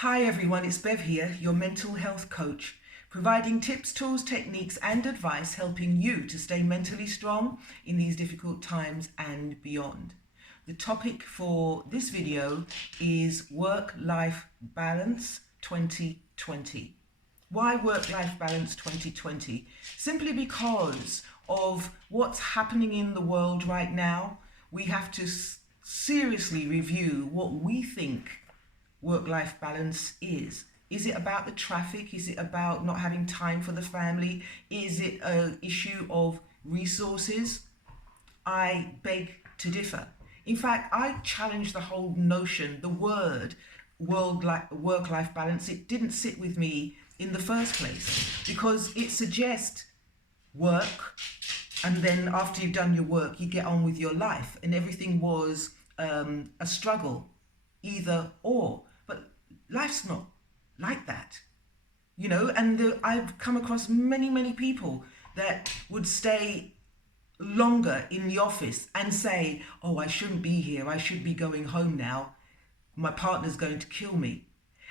Hi everyone, it's Bev here, your mental health coach, providing tips, tools, techniques and advice helping you to stay mentally strong in these difficult times and beyond. The topic for this video is Work-Life Balance 2020. Why Work-Life Balance 2020? Simply because of what's happening in the world right now. We have to seriously review what we think work-life balance is. Is it about the traffic? Is it about not having time for the family? Is it an issue of resources? I beg to differ. In fact, I challenge the whole notion, the word work-life balance. It didn't sit with me in the first place because it suggests work, and then after you've done your work, you get on with your life, and everything was a struggle, either or. But life's not like that, and I've come across many people that would stay longer in the office and say, oh, I shouldn't be here, I should be going home now, my partner's going to kill me.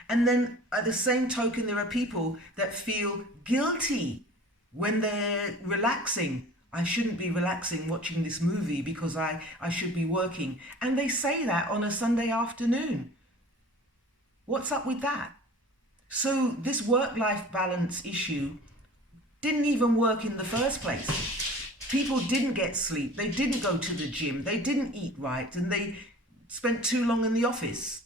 And then at the same token, there are people that feel guilty when they're relaxing. I shouldn't be relaxing watching this movie because I should be working. And they say that on a Sunday afternoon. What's up with that? So this work-life balance issue didn't even work in the first place. People didn't get sleep, they didn't go to the gym, they didn't eat right, and they spent too long in the office.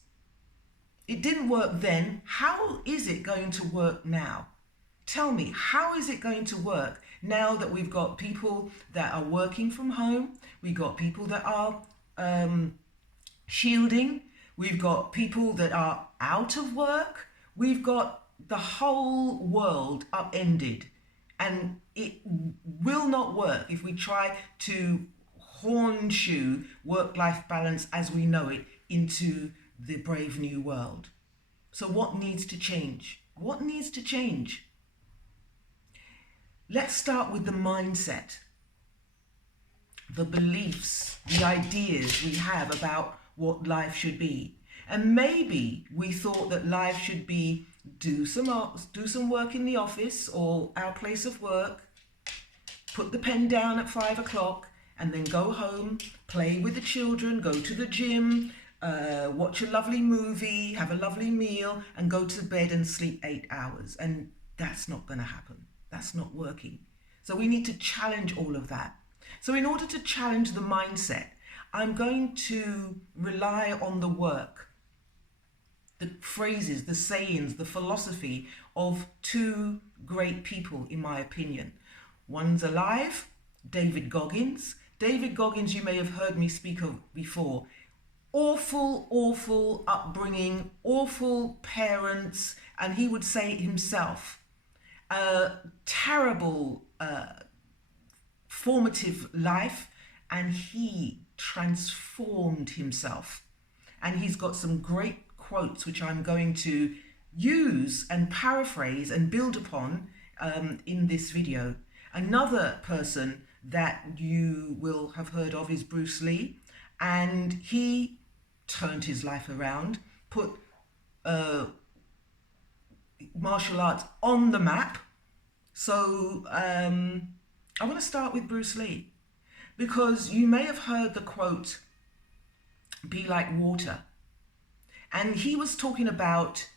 It didn't work then. How is it going to work now? Tell me, how is it going to work now that we've got people that are working from home, we've got people that are shielding, we've got people that are out of work, we've got the whole world upended, and it will not work if we try to hornshoe work-life balance as we know it into the brave new world. So what needs to change? What needs to change? Let's start with the mindset, the beliefs, the ideas we have about what life should be. And maybe we thought that life should be do some work in the office or our place of work, put the pen down at 5 o'clock, and then go home, play with the children, go to the gym, watch a lovely movie, have a lovely meal, and go to bed and sleep 8 hours. And that's not going to happen. That's not working. So we need to challenge all of that. So in order to challenge the mindset, I'm going to rely on the work, the phrases, the sayings, the philosophy of two great people, in my opinion. One's alive, David Goggins. David Goggins, you may have heard me speak of before. Awful upbringing, awful parents, and he would say it himself. Terrible formative life, and he transformed himself. And he's got some great quotes which I'm going to use and paraphrase and build upon in this video. Another person that you will have heard of is Bruce Lee, and he turned his life around, put martial arts on the map. So I want to start with Bruce Lee, because you may have heard the quote, be like water. And he was talking about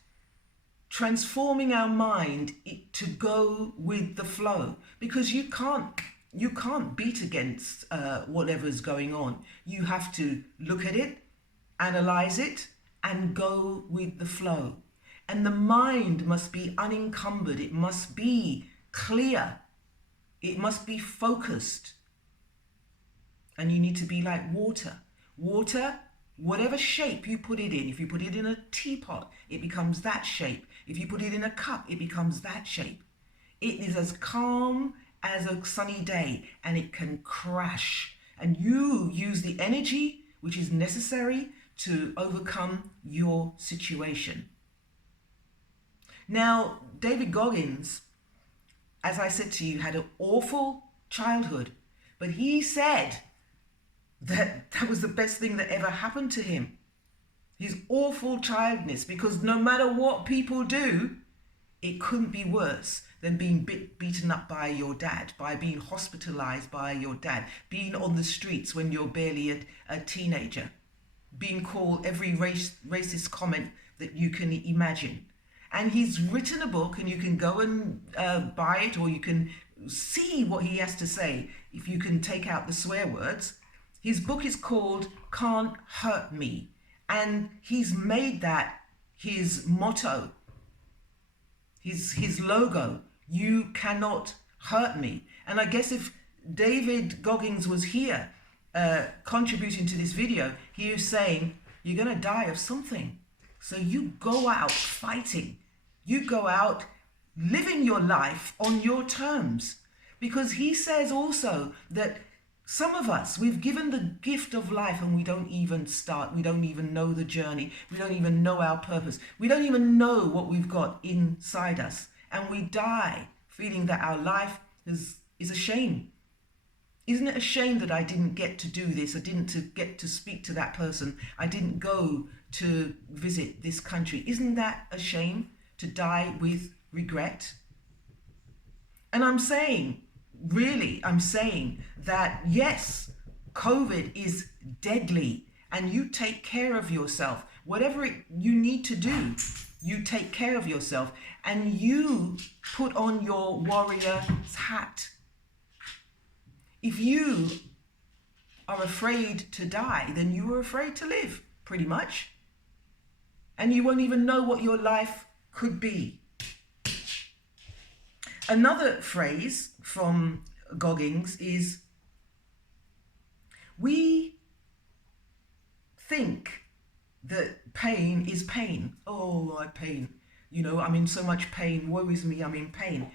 transforming our mind to go with the flow, because you can't beat against whatever's going on. You have to look at it, analyze it, and go with the flow. And the mind must be unencumbered. It must be clear. It must be focused. And you need to be like water. Water, whatever shape you put it in. If you put it in a teapot, it becomes that shape. If you put it in a cup, it becomes that shape. It is as calm as a sunny day, and it can crash. And you use the energy which is necessary to overcome your situation. Now, David Goggins, as I said to you, had an awful childhood, but he said that was the best thing that ever happened to him. his awful childness, because no matter what people do, it couldn't be worse than being beaten up by your dad, by being hospitalized by your dad, being on the streets when you're barely a teenager, being called every racist comment that you can imagine. And he's written a book, and you can go and buy it, or you can see what he has to say if you can take out the swear words. His book is called Can't Hurt Me, and he's made that his motto, his logo. You cannot hurt me. And I guess if David Goggins was here contributing to this video, he was saying, you're going to die of something. So you go out fighting. You go out living your life on your terms. Because he says also that some of us, we've given the gift of life and we don't even start. We don't even know the journey. We don't even know our purpose. We don't even know what we've got inside us. And we die feeling that our life is a shame. Isn't it a shame that I didn't get to do this? I didn't get to speak to that person. I didn't go to visit this country. Isn't that a shame, to die with regret? And I'm saying that yes, COVID is deadly, and you take care of yourself. Whatever you need to do, you take care of yourself, and you put on your warrior's hat. If you are afraid to die, then you are afraid to live, pretty much. And you won't even know what your life could be. Another phrase from Goggins is, we think that pain is pain. Oh, I pain. You know, I'm in so much pain. Woe is me, I'm in pain.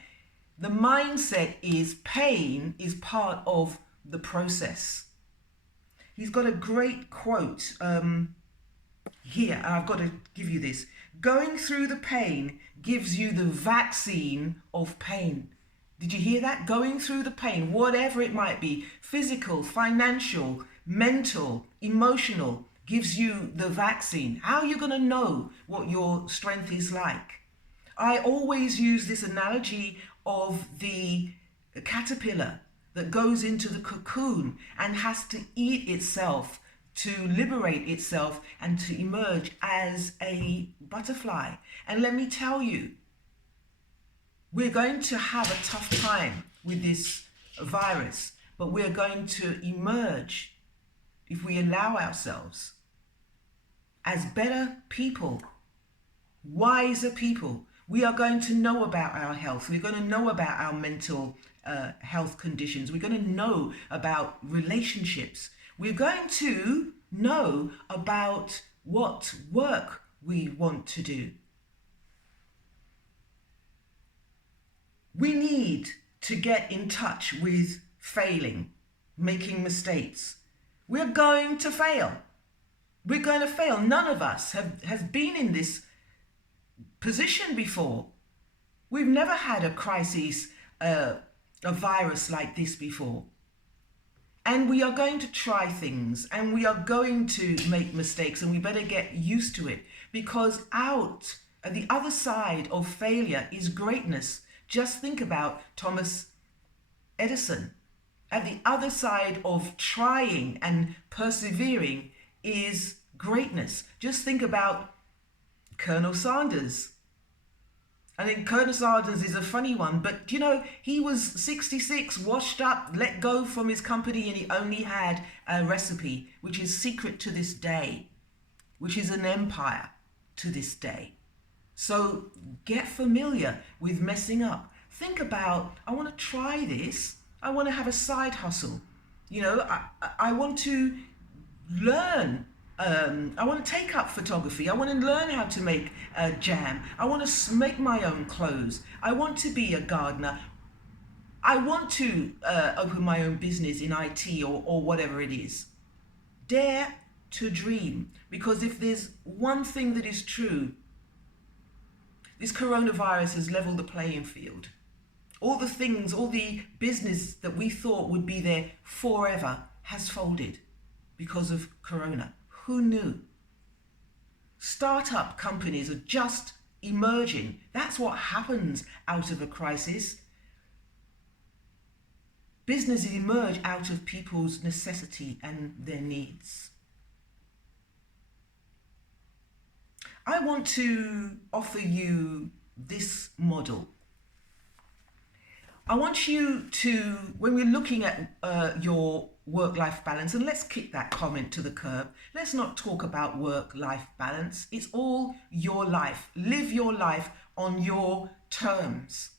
The mindset is pain is part of the process. He's got a great quote here, and I've got to give you this. Going through the pain gives you the vaccine of pain. Did you hear that? Going through the pain, whatever it might be, physical, financial, mental, emotional, gives you the vaccine. How are you going to know what your strength is like? I always use this analogy of the caterpillar that goes into the cocoon and has to eat itself to liberate itself and to emerge as a butterfly. And let me tell you, we're going to have a tough time with this virus, but we're going to emerge, if we allow ourselves, as better people, wiser people. We are going to know about our health. We're going to know about our mental health conditions. We're going to know about relationships. We're going to know about what work we want to do. We need to get in touch with failing, making mistakes. We're going to fail. We're going to fail. None of us has been in this position before. We've never had a crisis, a virus like this before. And we are going to try things, and we are going to make mistakes, and we better get used to it, because out at the other side of failure is greatness. Just think about Thomas Edison. At the other side of trying and persevering is greatness. Just think about Colonel Sanders. I think Colonel Sanders is a funny one, but you know, he was 66, washed up, let go from his company, and he only had a recipe, which is secret to this day, which is an empire to this day. So get familiar with messing up. Think about, I want to try this. I want to have a side hustle. You know, I want to learn. I want to take up photography. I want to learn how to make jam. I want to make my own clothes. I want to be a gardener. I want to open my own business in IT or whatever it is. Dare to dream, because if there's one thing that is true, this coronavirus has leveled the playing field. All the things, all the business that we thought would be there forever has folded because of corona. Who knew? Startup companies are just emerging. That's what happens out of a crisis. Businesses emerge out of people's necessity and their needs. I want to offer you this model. I want you to, when we're looking at your work-life balance, and let's kick that comment to the curb. Let's not talk about work-life balance. It's all your life. Live your life on your terms.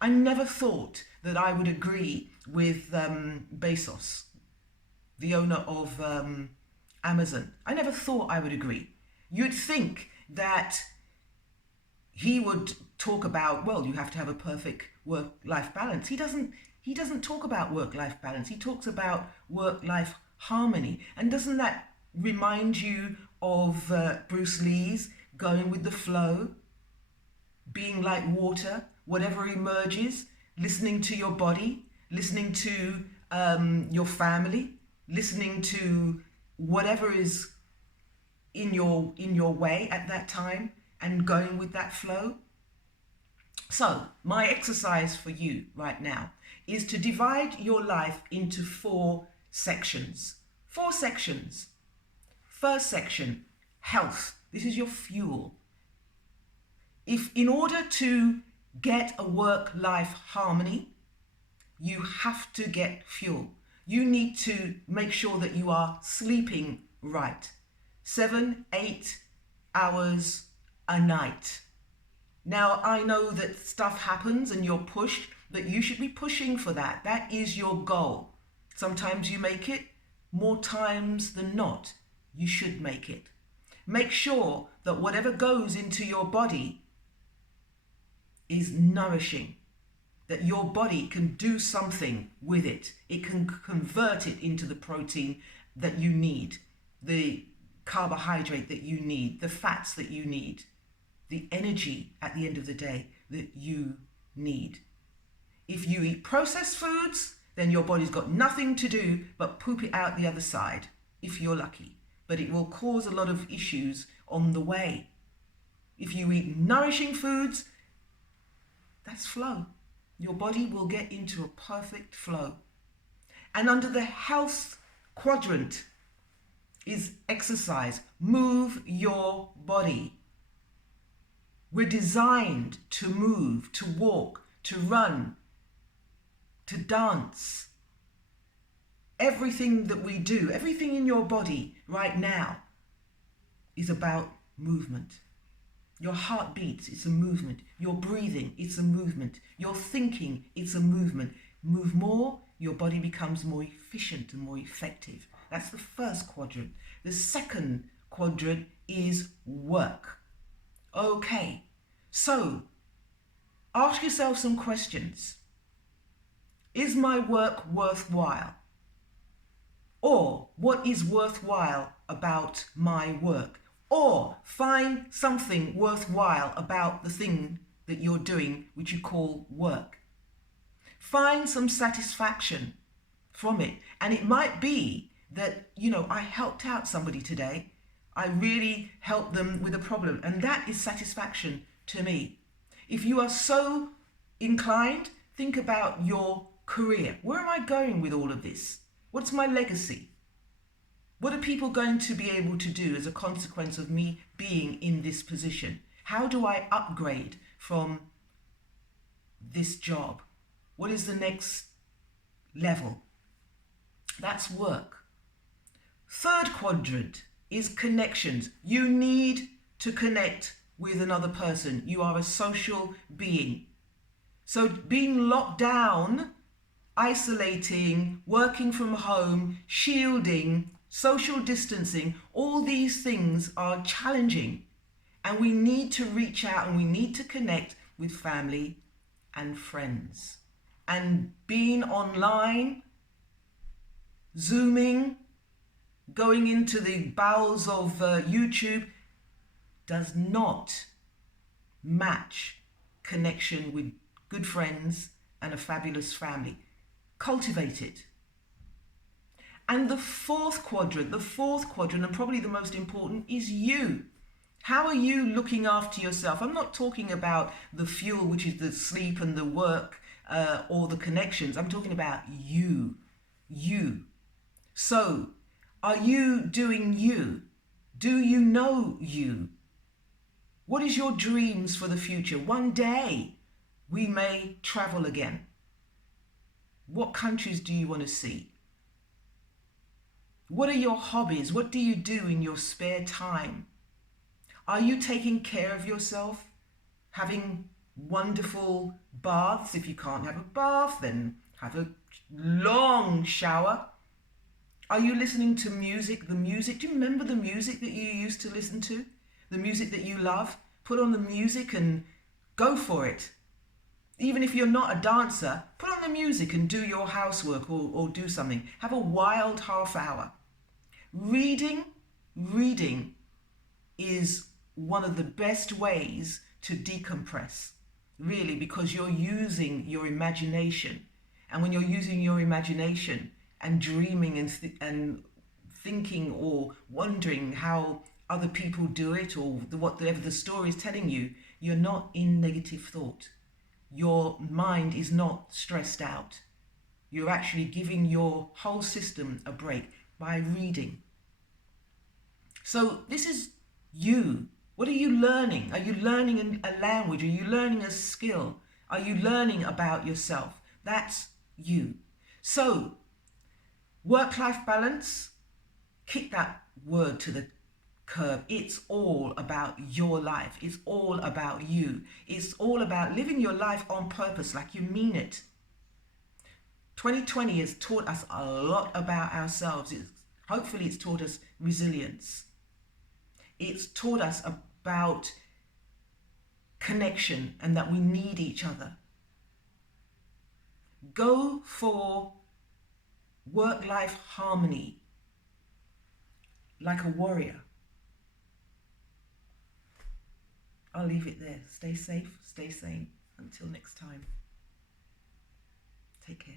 I never thought that I would agree with Bezos, the owner of Amazon. I never thought I would agree. You'd think that he would talk about, well, you have to have a perfect work-life balance. He doesn't talk about work-life balance. He talks about work-life harmony. And doesn't that remind you of Bruce Lee's going with the flow, being like water, whatever emerges, listening to your body, listening to your family, listening to whatever is in your way at that time, and going with that flow? So my exercise for you right now is to divide your life into 4 sections. 4 sections. First section, health. This is your fuel. If in order to get a work-life harmony, you have to get fuel. You need to make sure that you are sleeping right. 7, 8 hours a night. Now, I know that stuff happens and you're pushed, but you should be pushing for that. That is your goal. Sometimes you make it, more times than not, you should make it. Make sure that whatever goes into your body is nourishing, that your body can do something with it. It can convert it into the protein that you need, the carbohydrate that you need, the fats that you need, the energy at the end of the day that you need. If you eat processed foods, then your body's got nothing to do but poop it out the other side, if you're lucky. But it will cause a lot of issues on the way. If you eat nourishing foods, that's flow. Your body will get into a perfect flow. And under the health quadrant is exercise. Move your body. We're designed to move, to walk, to run, to dance. Everything that we do, everything in your body right now is about movement. Your heart beats, it's a movement. Your breathing, it's a movement. Your thinking, it's a movement. Move more, your body becomes more efficient and more effective. That's the first quadrant. The second quadrant is work. Okay, so ask yourself some questions. Is my work worthwhile? Or what is worthwhile about my work? Or find something worthwhile about the thing that you're doing, which you call work. Find some satisfaction from it. And it might be that, I helped out somebody today. I really helped them with a problem. And that is satisfaction to me. If you are so inclined, think about your career. Where am I going with all of this? What's my legacy? What are people going to be able to do as a consequence of me being in this position? How do I upgrade from this job? What is the next level? That's work. Third quadrant is connections. You need to connect with another person. You are a social being. So being locked down, isolating, working from home, shielding, social distancing, all these things are challenging. And we need to reach out and we need to connect with family and friends. And being online, Zooming, going into the bowels of YouTube does not match connection with good friends and a fabulous family. Cultivate it. And the fourth quadrant, and probably the most important, is you. How are you looking after yourself? I'm not talking about the fuel, which is the sleep and the work or the connections. I'm talking about you. You. So, are you doing you? Do you know you? What is your dreams for the future? One day we may travel again. What countries do you want to see? What are your hobbies? What do you do in your spare time? Are you taking care of yourself? Having wonderful baths? If you can't have a bath, then have a long shower. Are you listening to music? The music, do you remember the music that you used to listen to? The music that you love? Put on the music and go for it. Even if you're not a dancer, put on the music and do your housework or do something. Have a wild half hour. Reading is one of the best ways to decompress, really, because you're using your imagination. And when you're using your imagination and dreaming and thinking or wondering how other people do it or whatever the story is telling you, you're not in negative thought. Your mind is not stressed out. You're actually giving your whole system a break by reading. So this is you. What are you learning? Are you learning a language? Are you learning a skill? Are you learning about yourself? That's you. So, work-life balance, kick that word to the curb. It's all about your life. It's all about you. It's all about living your life on purpose, like you mean it. 2020 has taught us a lot about ourselves. Hopefully it's taught us resilience. It's taught us about connection and that we need each other. Go for work-life harmony like a warrior. I'll leave it there. Stay safe, stay sane. Until next time. Take care.